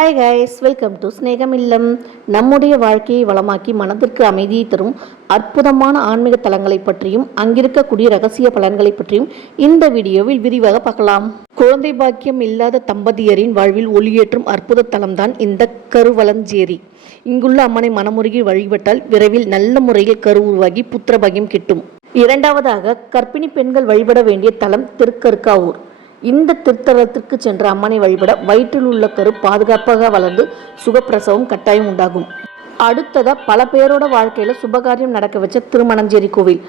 Hi guys, welcome to ஸ்நேகம் இல்லம். நம்முடைய வாழ்க்கையை வளமாக்கி மனதிற்கு அமைதியை தரும் அற்புதமான ஆன்மீக தலங்களை பற்றியும் அங்கிருக்கக்கூடிய ரகசிய பலன்களை பற்றியும் இந்த வீடியோவில் விரிவாக பார்க்கலாம். குழந்தை பாக்கியம் இல்லாத தம்பதியரின் வாழ்வில் ஒளியேற்றும் அற்புத தலம்தான் இந்த கருவலஞ்சேரி. இங்குள்ள அம்மனை மனமுருகி வழிபட்டால் விரைவில் நல்ல முறையில் கரு உருவாகி புத்திர பாக்கியம் கிட்டும். இரண்டாவதாக, கர்ப்பிணி பெண்கள் வழிபட வேண்டிய தலம் திருக்கருக்காவூர். இந்த திருத்தலத்திற்கு சென்ற அம்மனை வழிபட வயிற்றில் உள்ள கரு பாதுகாப்பாக வளர்ந்து சுகப்பிரசவம் கட்டாயம் உண்டாகும். அடுத்ததா, பல பேரோட வாழ்க்கையில சுபகாரியம் நடக்க வச்ச திருமணஞ்சேரி கோவில்.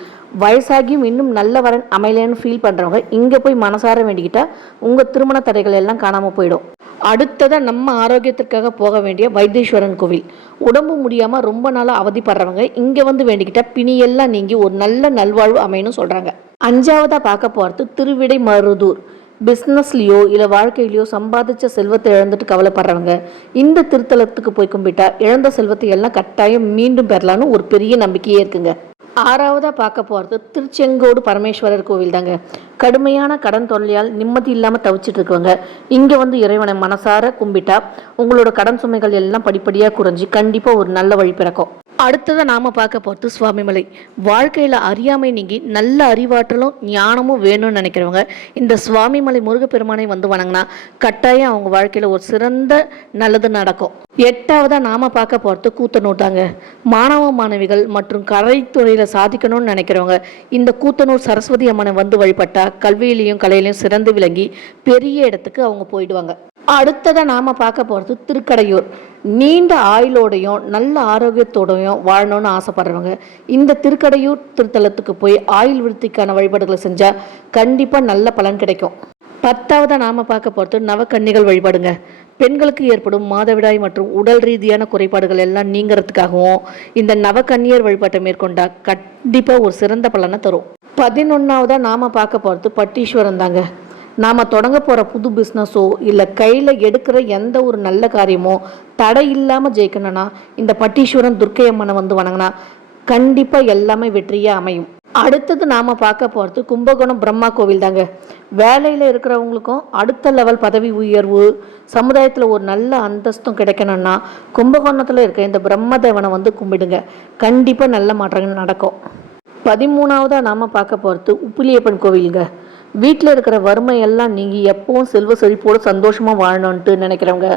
வயசாகியும் இன்னும் நல்ல வரன் அமையலன்னு ஃபீல் பண்றவங்க இங்க போய் மனசார வேண்டிக்கிட்டா உங்க திருமண தடைகள் எல்லாம் காணாம போயிடும். அடுத்ததா, நம்ம ஆரோக்கியத்திற்காக போக வேண்டிய வைத்தீஸ்வரன் கோவில். உடம்பு முடியாம ரொம்ப நாளா அவதிப்படுறவங்க இங்க வந்து வேண்டிக்கிட்டா பிணியெல்லாம் நீங்கி ஒரு நல்ல நல்வாழ்வு அமையணும் சொல்றாங்க. அஞ்சாவதா பார்க்க போறது திருவிடை மருதூர். பிஸ்னஸ்லையோ இல்லை வாழ்க்கையிலையோ சம்பாதிச்ச செல்வத்தை இழந்துட்டு கவலைப்படுறவங்க இந்த திருத்தலத்துக்கு போய் கும்பிட்டா இழந்த செல்வத்தை எல்லாம் கட்டாயம் மீண்டும் பெறலான்னு ஒரு பெரிய நம்பிக்கையே இருக்குங்க. ஆறாவதாக பார்க்க போகிறது திருச்செங்கோடு பரமேஸ்வரர் கோவில் தாங்க. கடுமையான கடன் தொல்லையால் நிம்மதி இல்லாமல் தவிச்சிட்டு இருக்கவங்க இங்கே வந்து இறைவனை மனசார கும்பிட்டா உங்களோட கடன் சுமைகள் எல்லாம் படிப்படியாக குறைஞ்சி கண்டிப்பாக ஒரு நல்ல வழி பிறக்கும். அடுத்ததை நாம் பார்க்க போகிறது சுவாமிமலை. வாழ்க்கையில் அறியாமை நீங்கி நல்ல அறிவாற்றலும் ஞானமும் வேணும்னு நினைக்கிறவங்க இந்த சுவாமிமலை முருகப்பெருமானை வந்து வணங்கினா கட்டாயம் அவங்க வாழ்க்கையில் ஒரு சிறந்த நல்லது நடக்கும். எட்டாவதாக நாம் பார்க்க போகிறது கூத்தனூர் தாங்க. மாணவ மாணவிகள் மற்றும் கலைத்துறையில் சாதிக்கணும்னு நினைக்கிறவங்க இந்த கூத்தனூர் சரஸ்வதி அம்மனை வந்து வழிபட்டா கல்வியிலையும் கலையிலையும் சிறந்து விளங்கி பெரிய இடத்துக்கு அவங்க போயிடுவாங்க. அடுத்ததை நாம் பார்க்க போகிறது திருக்கடையூர். நீண்ட ஆயுளோடையும் நல்ல ஆரோக்கியத்தோடையும் வாழணும்னு ஆசைப்படுறவங்க இந்த திருக்கடையூர் திருத்தலத்துக்கு போய் ஆயுள் விருத்திக்கான வழிபாடுகளை செஞ்சால் கண்டிப்பாக நல்ல பலன் கிடைக்கும். பத்தாவது நாம் பார்க்க போகிறது நவக்கன்னிகள் வழிபாடுங்க. பெண்களுக்கு ஏற்படும் மாதவிடாய் மற்றும் உடல் ரீதியான குறைபாடுகள் எல்லாம் நீங்கிறதுக்காகவும் இந்த நவக்கன்னியர் வழிபாட்டை மேற்கொண்டா கண்டிப்பாக ஒரு சிறந்த பலனை தரும். 11வது நாம் பார்க்க போகிறது பட்டீஸ்வரன் தாங்க. நாம் தொடங்க போகிற புது பிஸ்னஸோ இல்லை கையில் எடுக்கிற எந்த ஒரு நல்ல காரியமோ தடை இல்லாமல் ஜெயிக்கணும்னா இந்த பட்டீஸ்வரன் துர்க்கை அம்மனை வந்து வணங்கினா கண்டிப்பாக எல்லாமே வெற்றியாக அமையும். அடுத்தது நாம் பார்க்க போகிறது கும்பகோணம் பிரம்மா கோவில் தாங்க. வேலையில் இருக்கிறவங்களுக்கும் அடுத்த லெவல் பதவி உயர்வு சமுதாயத்தில் ஒரு நல்ல அந்தஸ்தும் கிடைக்கணும்னா கும்பகோணத்தில் இருக்க இந்த பிரம்மதேவனை வந்து கும்பிடுங்க, கண்டிப்பாக நல்ல மாற்றங்கள் நடக்கும். 13வது நாம் பார்க்க போகிறது உப்பிலியப்பன் கோவிலுங்க. வீட்டில் இருக்கிற வறுமை எல்லாம் நீங்கள் எப்பவும் செல்வ செழிப்போடு சந்தோஷமாக வாழணுன்ட்டு நினைக்கிறவங்க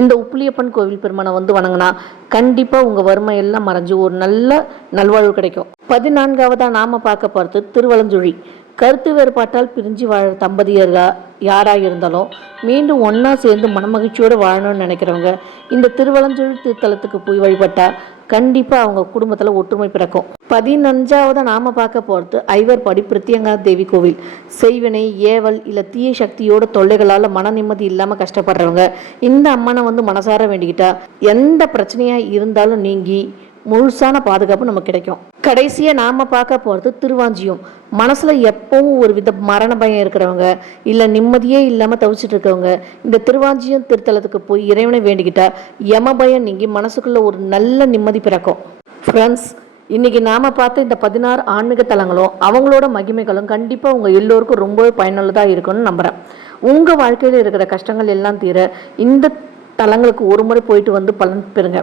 இந்த உப்பிலியப்பன் கோவில் பெருமானை வந்து வணங்கினா கண்டிப்பாக உங்கள் வறுமை எல்லாம் மறைஞ்சு ஒரு நல்ல நல்வாழ்வு கிடைக்கும். 14வது நாம் பார்க்க போகிறது திருவலஞ்சுழி. கருத்து வேறுபாட்டால் பிரிஞ்சு வாழ தம்பதியர்கள் யாராக இருந்தாலும் மீண்டும் ஒன்றா சேர்ந்து மனமகிழ்ச்சியோடு வாழணும்னு நினைக்கிறவங்க இந்த திருவலஞ்சுழி திருத்தலத்துக்கு போய் வழிபட்டால் கண்டிப்பாக அவங்க குடும்பத்தில் ஒற்றுமை பிறக்கும். 15வது நாம் பார்க்க போகிறது ஐவர்பாடி பிரித்தியங்கா தேவி கோவில். செய்வினை ஏவல் இல்லை தீய சக்தியோட தொல்லைகளால் மன நிம்மதி இல்லாமல் கஷ்டப்படுறவங்க இந்த அம்மனை வந்து மனசார வேண்டிக்கிட்டா எந்த பிரச்சனையாக இருந்தாலும் நீங்கி முழுசான பாதுகாப்பு நமக்கு கிடைக்கும். கடைசியாக நாம் பார்க்க போகிறது திருவாஞ்சியம். மனசில் எப்பவும் ஒரு வித மரண பயம் இருக்கிறவங்க இல்லை நிம்மதியே இல்லாமல் தவிச்சிட்டு இருக்கவங்க இந்த திருவாஞ்சியம் திருத்தலத்துக்கு போய் இறைவனை வேண்டிக்கிட்டா யம பயம் நீங்கி மனசுக்குள்ள ஒரு நல்ல நிம்மதி பிறக்கும். ஃப்ரெண்ட்ஸ், இன்னைக்கு நாம் பார்த்த இந்த 16 ஆன்மீக தலங்களும் அவங்களோட மகிமைகளும் கண்டிப்பாக உங்கள் எல்லோருக்கும் ரொம்பவே பயனுள்ளதாக இருக்கும்னு நம்புகிறேன். உங்கள் வாழ்க்கையில் இருக்கிற கஷ்டங்கள் எல்லாம் தீர இந்த தலங்களுக்கு ஒரு முறை போயிட்டு வந்து பலன் பெறுங்க.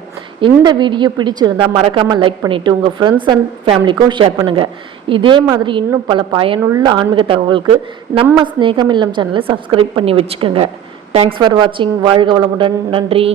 இந்த வீடியோ பிடிச்சிருந்தால் மறக்காமல் லைக் பண்ணிவிட்டு உங்கள் ஃப்ரெண்ட்ஸ் அண்ட் ஃபேமிலிக்கும் ஷேர் பண்ணுங்கள். இதே மாதிரி இன்னும் பல பயனுள்ள ஆன்மீக தகவலுக்கு நம்ம ஸ்நேகம் இல்லம் சேனலை சப்ஸ்கிரைப் பண்ணி வச்சுக்கோங்க. தேங்க்ஸ் ஃபார் வாட்சிங். வாழ்க வளமுடன். நன்றி.